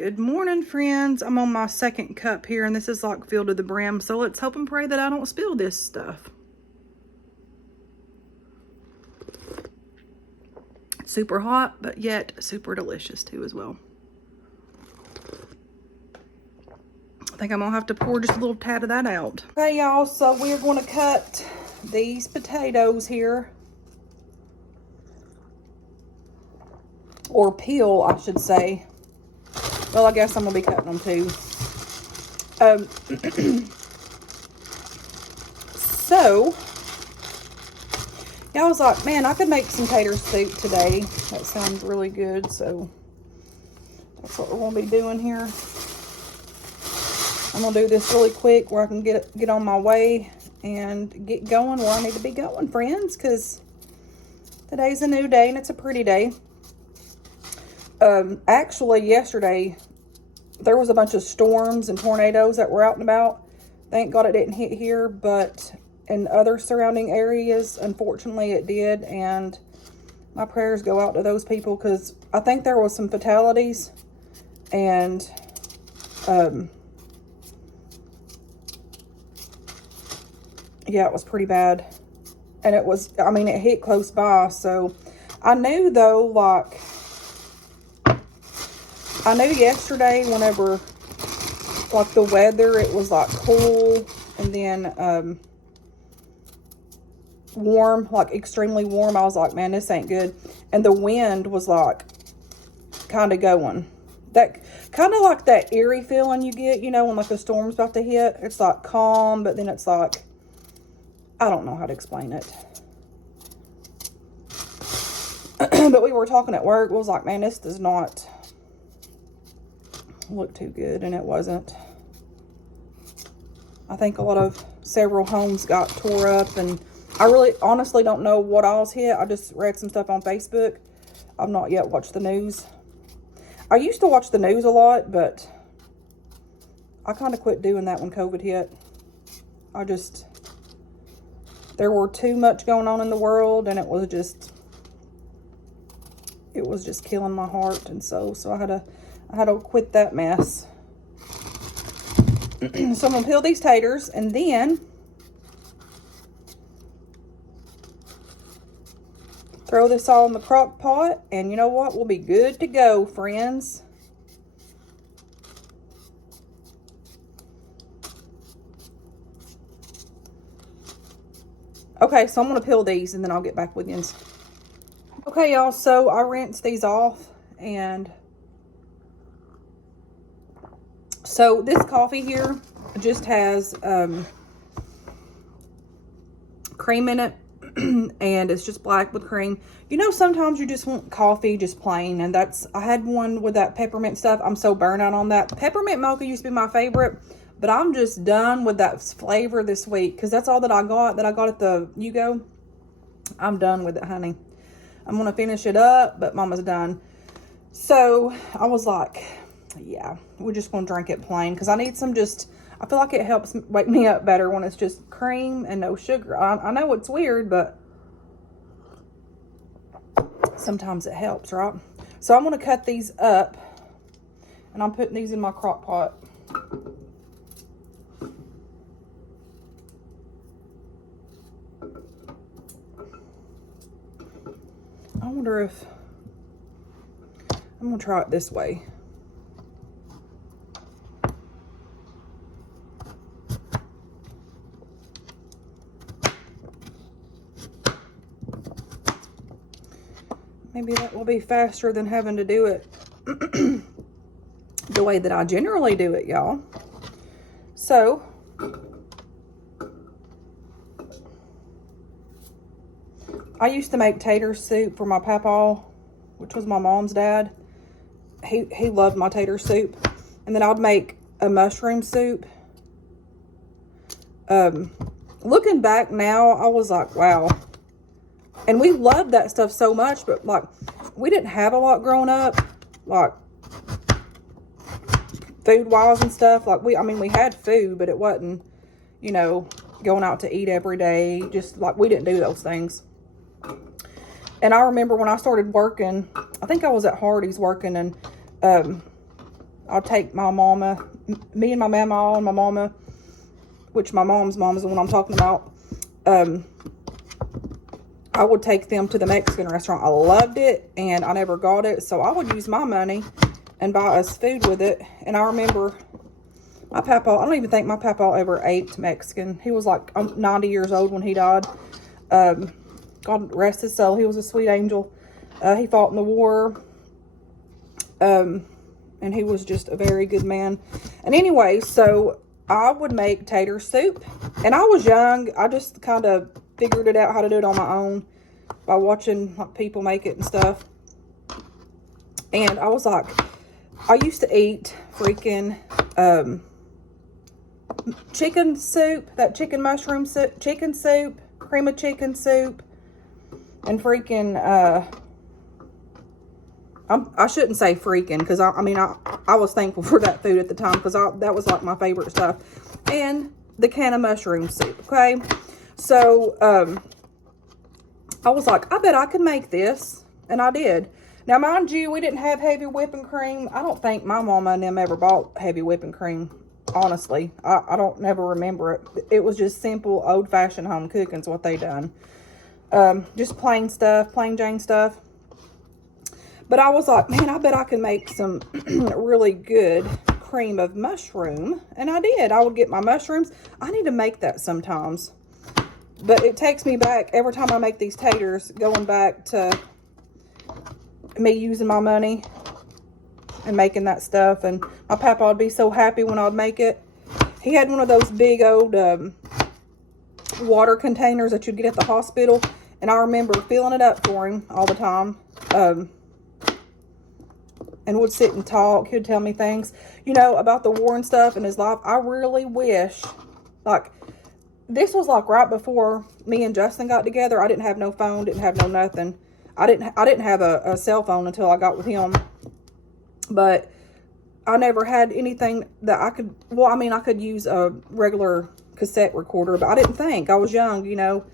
Good morning, friends. I'm on my second cup here, and this is like filled to the brim. So let's hope and pray that I don't spill this stuff. It's super hot, but yet super delicious too as well. I think I'm gonna have to pour just a little tad of that out. Okay, y'all, so we're gonna cut these potatoes here. Or peel, I should say. Well, I guess I'm gonna be cutting them too. So, yeah, I was like, man, I could make some tater soup today. That sounds really good. So, that's what we're gonna be doing here. I'm gonna do this really quick where I can get on my way and get going where I need to be going, friends, because today's a new day and it's a pretty day. Actually, yesterday, there was a bunch of storms and tornadoes that were out and about. Thank God it didn't hit here, but in other surrounding areas, unfortunately, it did. And my prayers go out to those people because I think there was some fatalities. And, yeah, it was pretty bad. And it was, I mean, it hit close by. So I knew, though, like, I knew yesterday whenever, like, the weather, it was, like, cool and then, warm, like, extremely warm. I was like, man, this ain't good. And the wind was, like, kind of going. That, kind of like that eerie feeling you get, you know, when, like, a storm's about to hit. It's, like, calm, but then it's, like, I don't know how to explain it. But we were talking at work. It was like, man, this does not look too good, and it wasn't. I think several homes got tore up, and I really honestly don't know what all's hit. I just read some stuff on Facebook. I've not yet watched the news. I used to watch the news a lot, but I kind of quit doing that when COVID hit. There were too much going on in the world, and it was just killing my heart, and so I had to quit that mess. So I'm gonna peel these taters and then throw this all in the crock pot, and you know what? We'll be good to go, friends. Okay, so I'm gonna peel these and then I'll get back with you. Okay, y'all, so I rinsed these off, and so this coffee here just has cream in it, and it's just black with cream. You know, sometimes you just want coffee just plain, and I had one with that peppermint stuff. I'm so burnt out on that. Peppermint mocha used to be my favorite, but I'm just done with that flavor this week because that's all that I got at the Yugo. I'm done with it, honey. I'm going to finish it up, but Mama's done. So I was like, yeah, we're just going to drink it plain because I need some I feel like it helps wake me up better when it's just cream and no sugar. I know it's weird, but sometimes it helps, right? So I'm going to cut these up, and I'm putting these in my crock pot. I wonder if I'm going to try it this way. Maybe that will be faster than having to do it the way that I generally do it, y'all. So, I used to make tater soup for my papa, which was my mom's dad. He loved my tater soup. And then I'd make a mushroom soup. Looking back now, I was like, wow. And we loved that stuff so much, but, like, we didn't have a lot growing up, like, food-wise and stuff. Like, we had food, but it wasn't, you know, going out to eat every day. Just, like, we didn't do those things. And I remember when I started working, I think I was at Hardee's working, and I'll take my mama, me and my mama and my mama, which my mom's mom is the one I'm talking about. I would take them to the Mexican restaurant. I loved it, and I never got it, so I would use my money and buy us food with it. And I remember my papa, I don't even think my papa ever ate Mexican. He was like 90 years old when he died. God rest his soul. He was a sweet angel. He fought in the war. And he was just a very good man. And anyway, so I would make tater soup. And I was young. I just kind of figured it out how to do it on my own by watching like people make it and stuff. And I was like, I used to eat freaking chicken soup, that chicken mushroom soup, chicken soup, cream of chicken soup, and freaking I shouldn't say freaking, because I was thankful for that food at the time, because that was like my favorite stuff. And the can of mushroom soup, okay? So, I was like, I bet I could make this. And I did. Now, mind you, we didn't have heavy whipping cream. I don't think my mama and them ever bought heavy whipping cream, honestly. I don't never remember it. It was just simple, old-fashioned home cooking is what they done. Just plain stuff, plain Jane stuff. But I was like, man, I bet I can make some really good cream of mushroom. And I did. I would get my mushrooms. I need to make that sometimes. But it takes me back, every time I make these taters, going back to me using my money and making that stuff. And my papa would be so happy when I'd make it. He had one of those big old water containers that you'd get at the hospital. And I remember filling it up for him all the time. And would sit and talk. He'd tell me things, you know, about the war and stuff in his life. I really wish, like, this was like right before me and Justin got together. I didn't have no phone, didn't have no nothing. I didn't have a cell phone until I got with him. But I never had anything that I could, well, I mean, I could use a regular cassette recorder, but I didn't think. I was young, you know.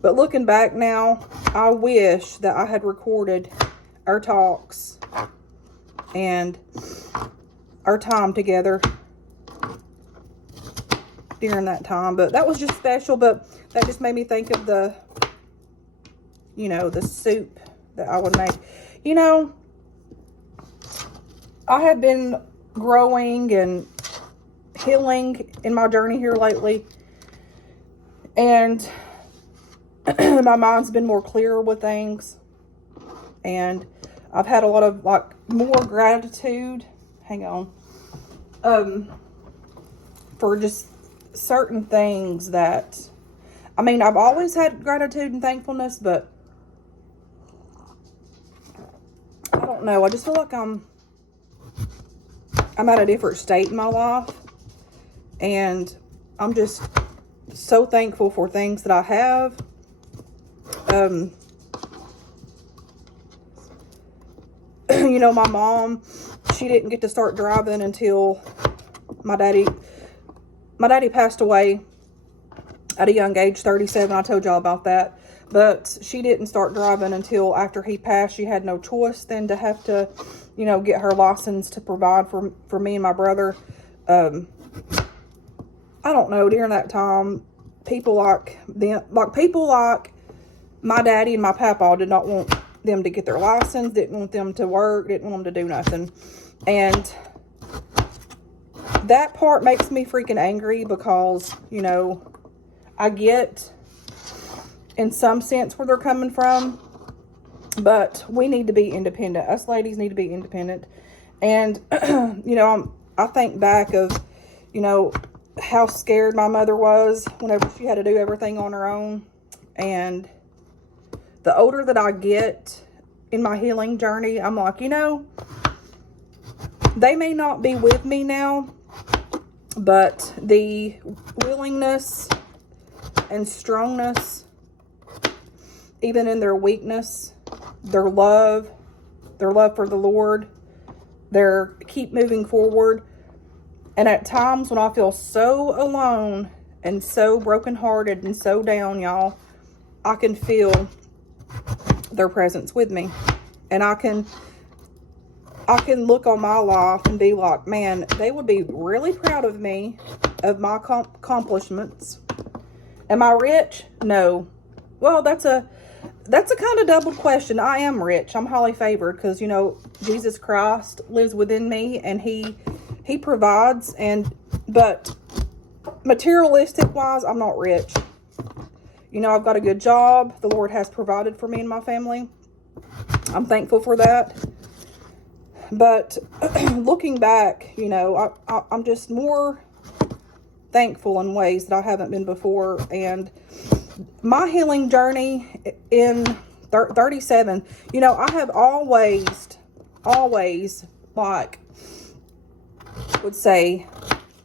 But looking back now, I wish that I had recorded our talks and our time together during that time. But that was just special. But that just made me think of the, you know, the soup that I would make. You know, I have been growing and healing in my journey here lately. And my mind's been more clear with things. And I've had a lot of, like, more gratitude. Hang on. For just certain things that, I mean, I've always had gratitude and thankfulness, but I don't know. I just feel like I'm at a different state in my life. And I'm just so thankful for things that I have. You know, my mom, she didn't get to start driving until my daddy passed away at a young age, 37. I told y'all about that. But she didn't start driving until after he passed. She had no choice then to have to, you know, get her license to provide for me and my brother. I don't know, during that time, people like my daddy and my papa did not want them to get their license, didn't want them to work, didn't want them to do nothing. And that part makes me freaking angry because, you know, I get in some sense where they're coming from, but we need to be independent. Us ladies need to be independent. And, you know, I think back of, you know, how scared my mother was whenever she had to do everything on her own. And the older that I get in my healing journey, I'm like, you know, they may not be with me now, but the willingness and strongness, even in their weakness, their love for the Lord, their keep moving forward. And at times when I feel so alone and so brokenhearted and so down, y'all, I can feel their presence with me. And I can I can look on my life and be like, man, they would be really proud of me, of my accomplishments. Am I rich? No. Well, that's a kind of double question. I am rich. I'm highly favored because, you know, Jesus Christ lives within me and he provides, but materialistic wise, I'm not rich. You know, I've got a good job. The Lord has provided for me and my family. I'm thankful for that. But looking back, you know, I'm just more thankful in ways that I haven't been before. And my healing journey in 37, you know, I have always, like, would say,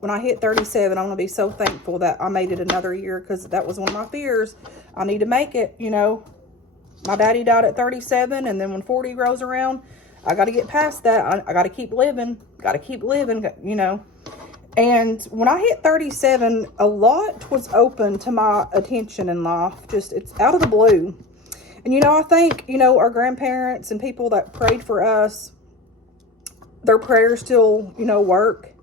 when I hit 37, I'm going to be so thankful that I made it another year, because that was one of my fears. I need to make it, you know. My daddy died at 37, and then when 40 rolls around, I got to get past that. I got to keep living, you know. And when I hit 37, a lot was open to my attention in life. Just, it's out of the blue. And, you know, I think, you know, our grandparents and people that prayed for us, their prayers still, you know, work.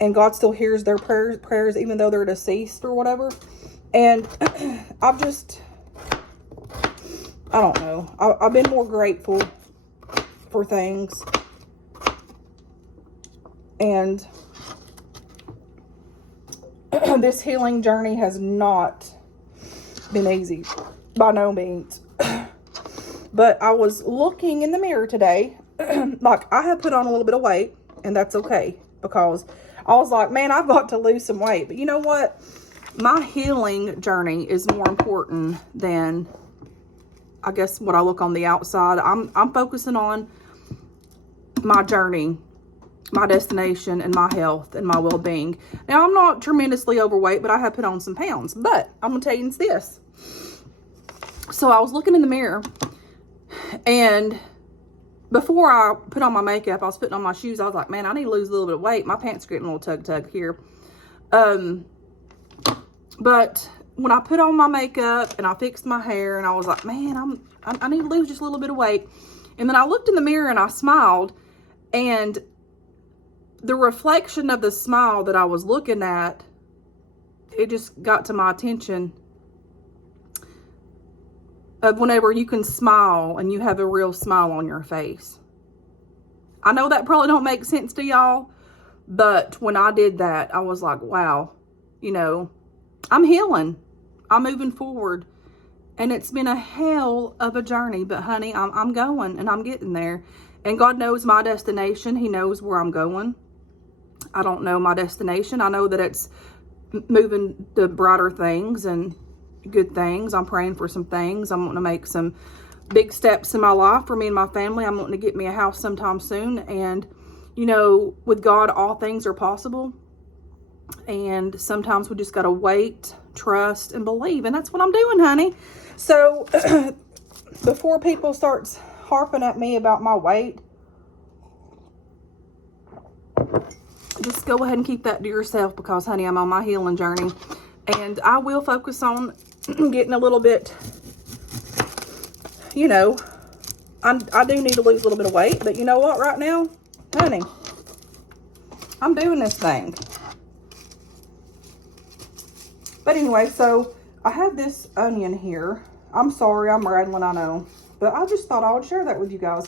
And God still hears their prayers even though they're deceased or whatever. And I don't know. I've been more grateful for things. And this healing journey has not been easy. By no means. But I was looking in the mirror today. Like, I have put on a little bit of weight. And that's okay. Because I was like, man, I've got to lose some weight. But you know what? My healing journey is more important than, I guess, what I look on the outside. I'm focusing on my journey, my destination, and my health and my well-being. Now, I'm not tremendously overweight, but I have put on some pounds. But I'm going to tell you this. So I was looking in the mirror, and before I put on my makeup, I was putting on my shoes. I was like, man, I need to lose a little bit of weight. My pants are getting a little tug here. But when I put on my makeup and I fixed my hair, and I was like, man, I need to lose just a little bit of weight. And then I looked in the mirror and I smiled, and the reflection of the smile that I was looking at, it just got to my attention. Of whenever you can smile and you have a real smile on your face. I know that probably don't make sense to y'all, but when I did that, I was like, wow, you know, I'm healing. I'm moving forward. And it's been a hell of a journey, but honey, I'm going and I'm getting there. And God knows my destination. He knows where I'm going. I don't know my destination. I know that it's moving to brighter things and good things. I'm praying for some things. I'm wanting to make some big steps in my life for me and my family. I'm wanting to get me a house sometime soon. And, you know, with God, all things are possible. And sometimes we just got to wait, trust, and believe. And that's what I'm doing, honey. So before people starts harping at me about my weight, just go ahead and keep that to yourself, because, honey, I'm on my healing journey. And I will focus on getting a little bit, you know, I do need to lose a little bit of weight. But you know what, right now, honey, I'm doing this thing. But anyway, so I have this onion here. I'm sorry, I'm rattling, I know. But I just thought I would share that with you guys.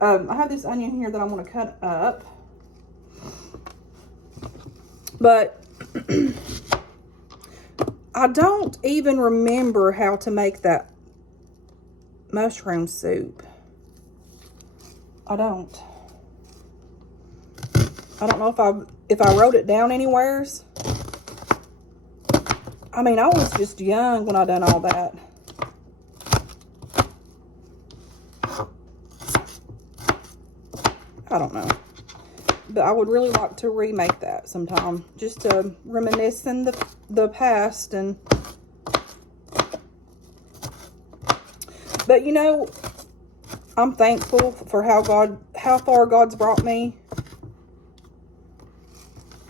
I have this onion here that I'm going to cut up. But I don't even remember how to make that mushroom soup. I don't know if I wrote it down anywheres. I mean, I was just young when I done all that. I don't know. But I would really like to remake that sometime. Just to reminisce in the past. But you know, I'm thankful for how far God's brought me.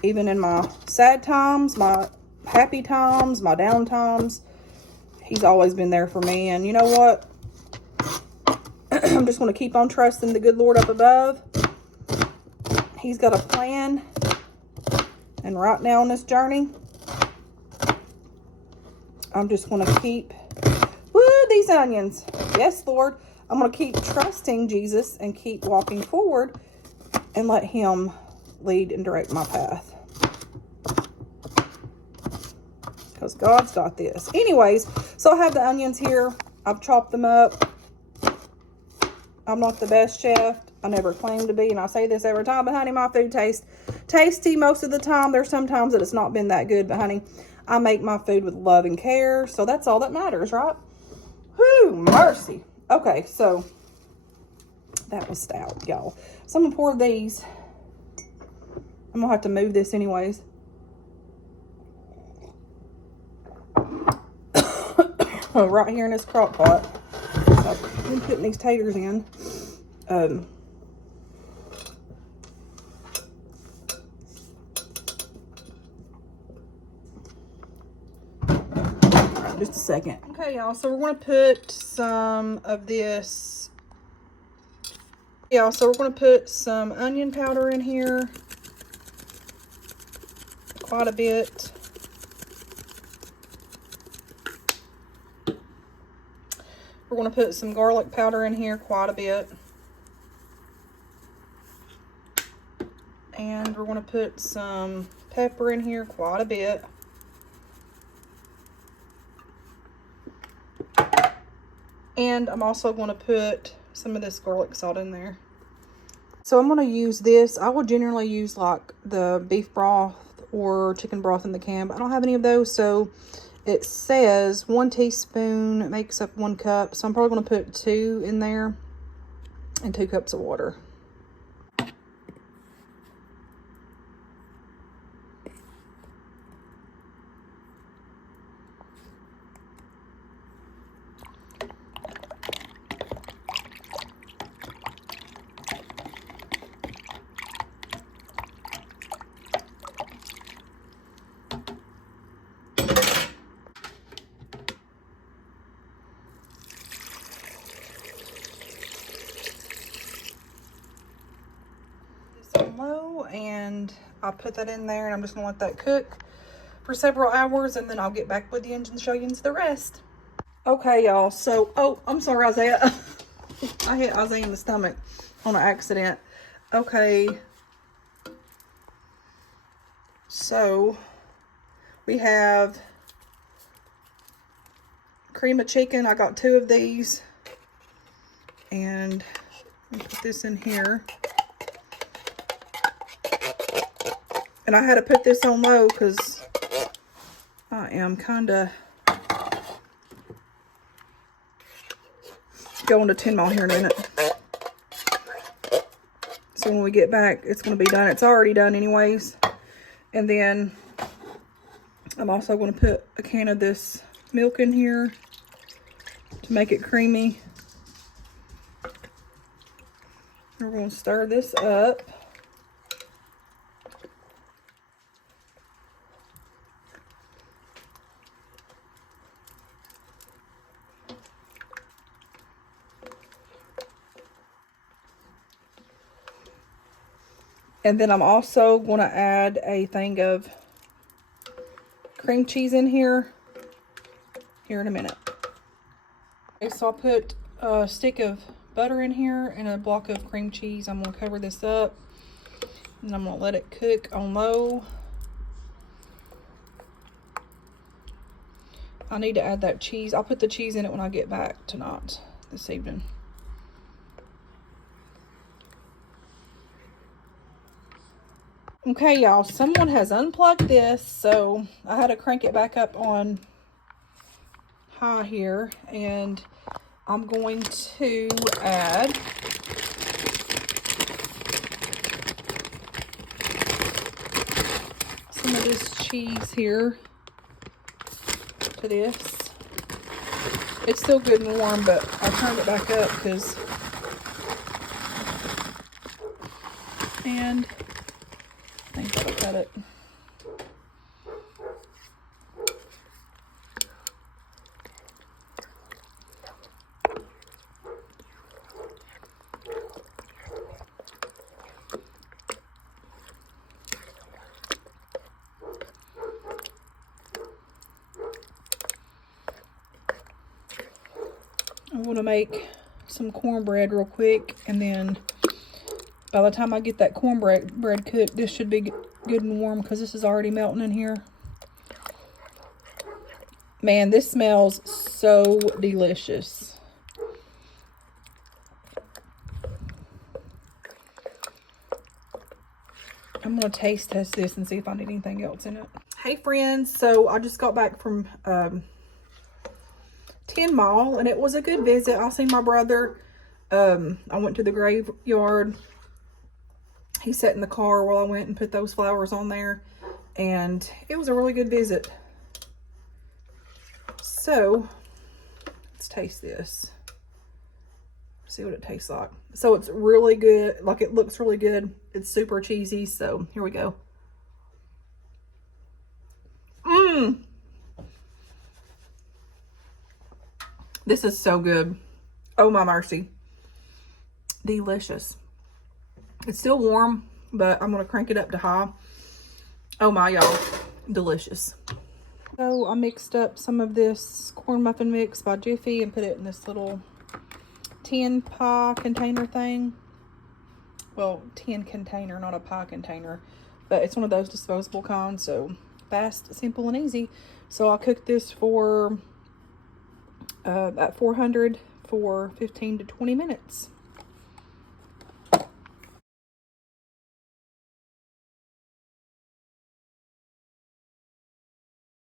Even in my sad times, my happy times, my down times. He's always been there for me. And you know what? I'm just going to keep on trusting the good Lord up above. He's got a plan. And right now on this journey, I'm just going to keep, these onions. Yes, Lord. I'm going to keep trusting Jesus and keep walking forward and let him lead and direct my path. Because God's got this. Anyways, so I have the onions here. I've chopped them up. I'm not the best chef. I never claim to be, and I say this every time, but honey, my food tastes tasty most of the time. There's some times that it's not been that good, but honey, I make my food with love and care, so that's all that matters, right? Whew, mercy. Okay, so that was stout, y'all. So I'm gonna pour these. I'm gonna have to move this anyways. Right here in this crock pot. So I'm putting these taters in. Just a second. Okay, y'all, so we're going to put some of this. Yeah, so we're going to put some onion powder in here. Quite a bit. We're going to put some garlic powder in here, quite a bit. And we're going to put some pepper in here, quite a bit. And I'm also going to put some of this garlic salt in there. So I'm going to use this. I will generally use like the beef broth or chicken broth in the can, but I don't have any of those. So it says 1 teaspoon makes up 1 cup. So I'm probably going to put 2 in there and 2 cups of water. On low, and I'll put that in there, and I'm just gonna let that cook for several hours, and then I'll get back with you and show you the rest. Okay, y'all, so I'm sorry, Isaiah. I hit Isaiah in the stomach on an accident. Okay, so we have cream of chicken. I got 2 of these, and let me put this in here. And I had to put this on low because I am kind of going to 10 mile here in a minute. So when we get back, it's going to be done. It's already done anyways. And then I'm also going to put a can of this milk in here to make it creamy. We're going to stir this up. And then I'm also going to add a thing of cream cheese in here in a minute. Okay, so I'll put a stick of butter in here and a block of cream cheese. I'm going to cover this up, and I'm going to let it cook on low. I need to add that cheese. I'll put the cheese in it when I get back tonight, this evening. Okay, y'all, someone has unplugged this, so I had to crank it back up on high here, and I'm going to add some of this cheese here to this. It's still good and warm, but I turned it back up because, and I think that'll cut it. going to make some cornbread real quick, and then by the time I get that cornbread cooked, this should be good and warm because this is already melting in here. Man, this smells so delicious. I'm going to taste test this and see if I need anything else in it. Hey friends, so I just got back from 10 Mile, and it was a good visit. I seen my brother. I went to the graveyard. He sat in the car while I went and put those flowers on there, and it was a really good visit. So let's taste this. See what it tastes like. So it's really good. Like, it looks really good. It's super cheesy. So here we go. This is so good. Oh my mercy. Delicious. It's still warm, but I'm going to crank it up to high. Oh my, y'all. Delicious. So I mixed up some of this corn muffin mix by Jiffy and put it in this little tin pie container thing. Well, tin container, not a pie container, but it's one of those disposable kinds. So fast, simple, and easy. So I cooked this for at 400 for 15 to 20 minutes.